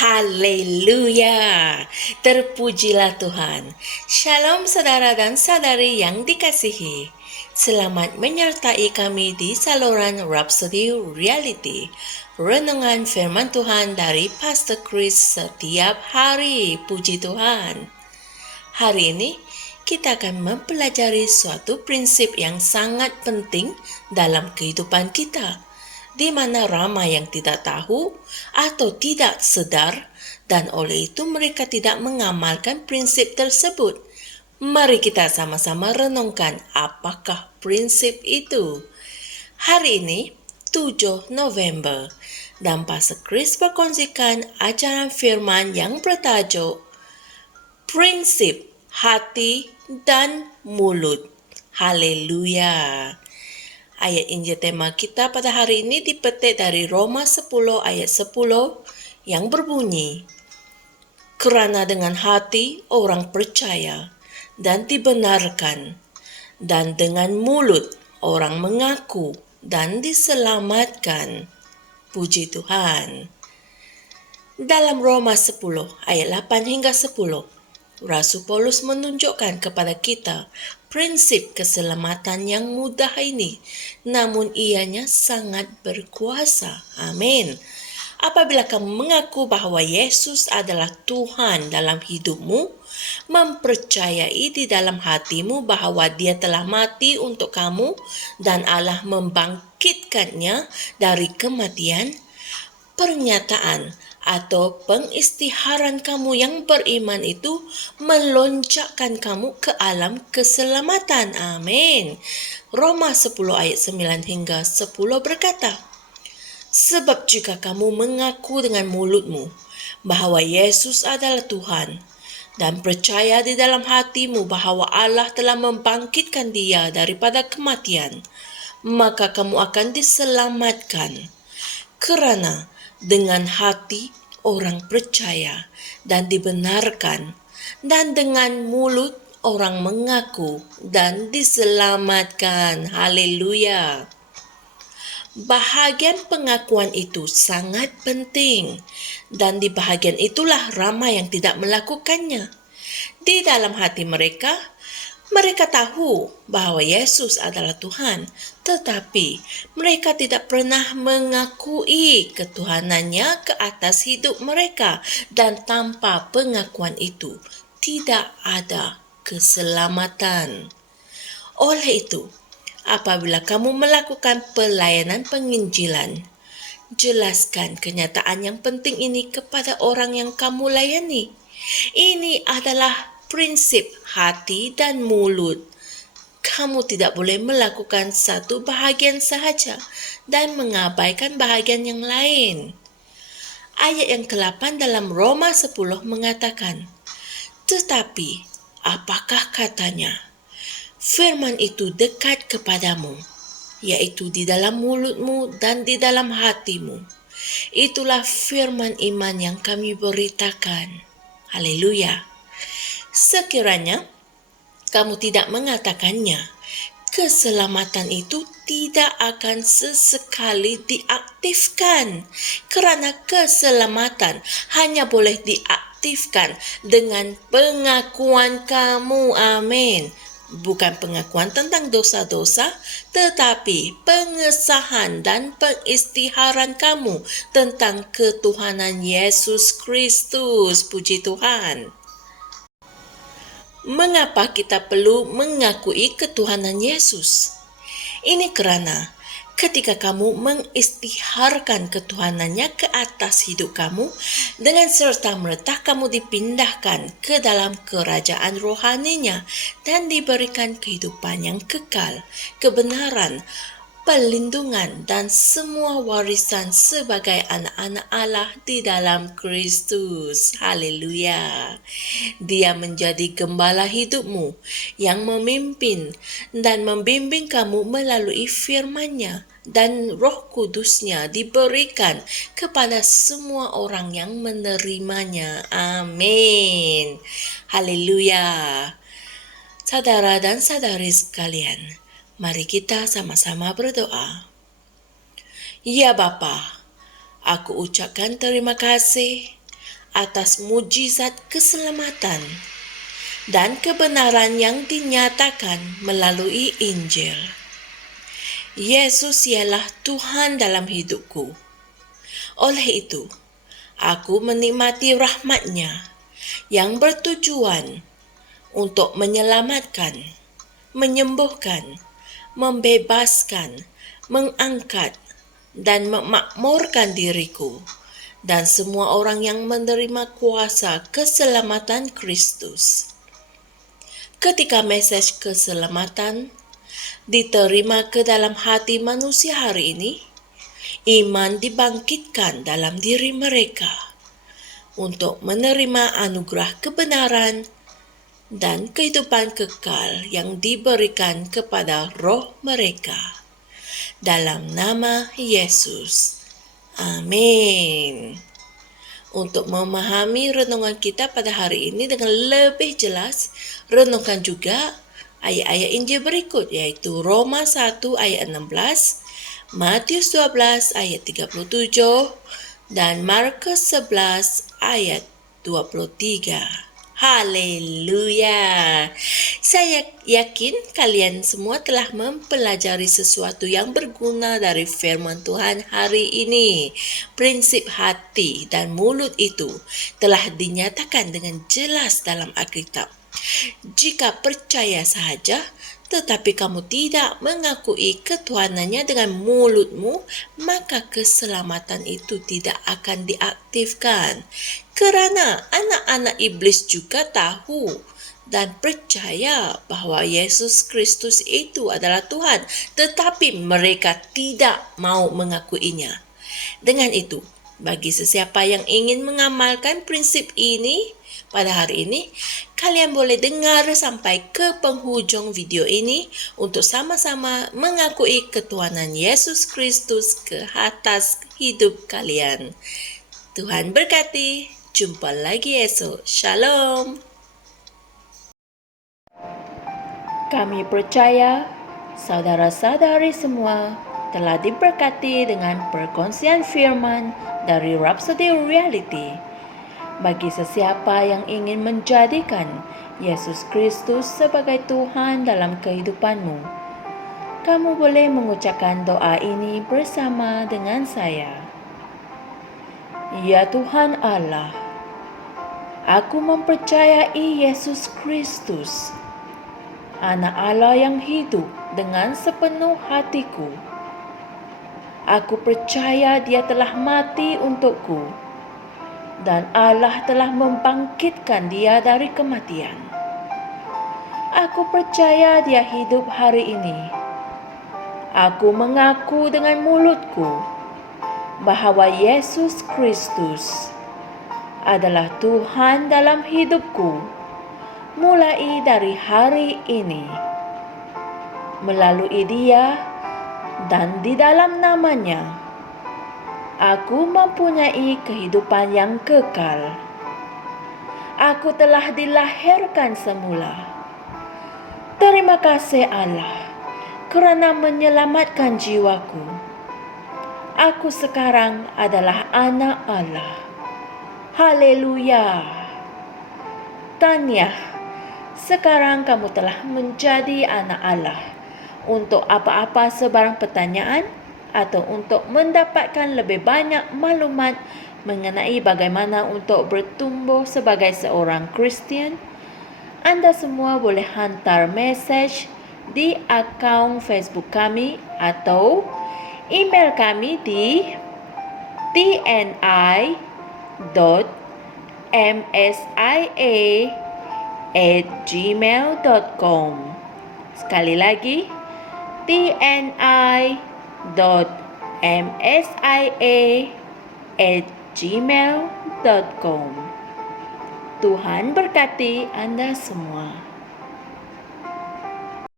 Haleluya, terpujilah Tuhan. Shalom saudara dan saudari yang dikasihi. Selamat menyertai kami di saluran Rhapsody Reality, renungan firman Tuhan dari Pastor Chris setiap hari. Puji Tuhan. Hari ini kita akan mempelajari suatu prinsip yang sangat penting dalam kehidupan kita, di mana ramai yang tidak tahu atau tidak sadar, dan oleh itu mereka tidak mengamalkan prinsip tersebut. Mari kita sama-sama renungkan apakah prinsip itu. Hari ini 7 November dan Pastor Chris berkongsikan ajaran firman yang bertajuk Prinsip Hati dan Mulut. Haleluya. Ayat Injil tema kita pada hari ini dipetik dari Roma 10 ayat 10 yang berbunyi, "Kerana dengan hati orang percaya dan dibenarkan, dan dengan mulut orang mengaku dan diselamatkan." Puji Tuhan. Dalam Roma 10 ayat 8 hingga 10, Rasul Paulus menunjukkan kepada kita prinsip keselamatan yang mudah ini, namun ianya sangat berkuasa. Amin. Apabila kamu mengaku bahwa Yesus adalah Tuhan dalam hidupmu, mempercayai di dalam hatimu bahwa Dia telah mati untuk kamu dan Allah membangkitkannya dari kematian, pernyataan atau pengistiharan kamu yang beriman itu melonjakkan kamu ke alam keselamatan. Amin. Roma 10 ayat 9 hingga 10 berkata, "Sebab jika kamu mengaku dengan mulutmu bahwa Yesus adalah Tuhan dan percaya di dalam hatimu bahwa Allah telah membangkitkan Dia daripada kematian, maka kamu akan diselamatkan. Kerana dengan hati orang percaya dan dibenarkan, dan dengan mulut orang mengaku dan diselamatkan." Haleluya. Bahagian pengakuan itu sangat penting, dan di bahagian itulah ramai yang tidak melakukannya. Di dalam hati mereka tahu bahwa Yesus adalah Tuhan, tetapi mereka tidak pernah mengakui ketuhanannya ke atas hidup mereka, dan tanpa pengakuan itu tidak ada keselamatan. Oleh itu, apabila kamu melakukan pelayanan penginjilan, jelaskan kenyataan yang penting ini kepada orang yang kamu layani. Ini adalah prinsip hati dan mulut. Kamu tidak boleh melakukan satu bahagian sahaja dan mengabaikan bahagian yang lain. Ayat yang ke-8 dalam Roma 10 mengatakan, "Tetapi apakah katanya? Firman itu dekat kepadamu, yaitu di dalam mulutmu dan di dalam hatimu. Itulah firman iman yang kami beritakan." Haleluya. Sekiranya kamu tidak mengatakannya, keselamatan itu tidak akan sesekali diaktifkan, kerana keselamatan hanya boleh diaktifkan dengan pengakuan kamu. Amin. Bukan pengakuan tentang dosa-dosa, tetapi pengesahan dan pengistiharan kamu tentang ketuhanan Yesus Kristus. Puji Tuhan. Mengapa kita perlu mengakui ketuhanan Yesus? Ini kerana ketika kamu mengistiharkan ketuhanannya ke atas hidup kamu, dengan serta-merta kamu dipindahkan ke dalam kerajaan rohaninya dan diberikan kehidupan yang kekal, kebenaran, perlindungan, dan semua warisan sebagai anak-anak Allah di dalam Kristus. Haleluya. Dia menjadi gembala hidupmu yang memimpin dan membimbing kamu melalui firman-Nya, dan Roh Kudus-Nya diberikan kepada semua orang yang menerimanya. Amin. Haleluya. Saudara dan saudari sekalian, mari kita sama-sama berdoa. Ya Bapa, aku ucapkan terima kasih atas mujizat keselamatan dan kebenaran yang dinyatakan melalui Injil. Yesus ialah Tuhan dalam hidupku. Oleh itu, aku menikmati rahmat-Nya yang bertujuan untuk menyelamatkan, menyembuhkan, membebaskan, mengangkat, dan memakmurkan diriku dan semua orang yang menerima kuasa keselamatan Kristus. Ketika mesej keselamatan diterima ke dalam hati manusia hari ini, iman dibangkitkan dalam diri mereka untuk menerima anugerah kebenaran dan kehidupan kekal yang diberikan kepada roh mereka. Dalam nama Yesus. Amin. Untuk memahami renungan kita pada hari ini dengan lebih jelas, renungkan juga ayat-ayat Injil berikut, yaitu Roma 1 ayat 16, Matius 12 ayat 37, dan Markus 11 ayat 23. Haleluya. Saya yakin kalian semua telah mempelajari sesuatu yang berguna dari firman Tuhan hari ini. Prinsip hati dan mulut itu telah dinyatakan dengan jelas dalam Alkitab. Jika percaya sahaja, tetapi kamu tidak mengakui ketuhanannya dengan mulutmu, maka keselamatan itu tidak akan diaktifkan. Kerana anak-anak iblis juga tahu dan percaya bahwa Yesus Kristus itu adalah Tuhan, tetapi mereka tidak mau mengakuinya. Dengan itu, bagi sesiapa yang ingin mengamalkan prinsip ini pada hari ini, kalian boleh dengar sampai ke penghujung video ini untuk sama-sama mengakui ketuhanan Yesus Kristus ke atas hidup kalian. Tuhan berkati. Jumpa lagi esok. Shalom. Kami percaya saudara-saudari semua telah diberkati dengan perkongsian firman dari Rhapsody Reality. Bagi sesiapa yang ingin menjadikan Yesus Kristus sebagai Tuhan dalam kehidupanmu, kamu boleh mengucapkan doa ini bersama dengan saya. Ya Tuhan Allah, aku mempercayai Yesus Kristus, Anak Allah yang hidup dengan sepenuh hatiku. Aku percaya Dia telah mati untukku dan Allah telah membangkitkan Dia dari kematian. Aku percaya Dia hidup hari ini. Aku mengaku dengan mulutku bahwa Yesus Kristus adalah Tuhan dalam hidupku mulai dari hari ini. Melalui Dia dan di dalam nama-Nya, aku mempunyai kehidupan yang kekal. Aku telah dilahirkan semula. Terima kasih Allah kerana menyelamatkan jiwaku. Aku sekarang adalah anak Allah. Haleluya. Tanya, sekarang kamu telah menjadi anak Allah. Untuk apa-apa sebarang pertanyaan atau untuk mendapatkan lebih banyak maklumat mengenai bagaimana untuk bertumbuh sebagai seorang Kristian, anda semua boleh hantar mesej di akaun Facebook kami atau email kami di tni.msia@gmail.com. Sekali lagi, tni.msia@gmail.com. Tuhan berkati Anda semua.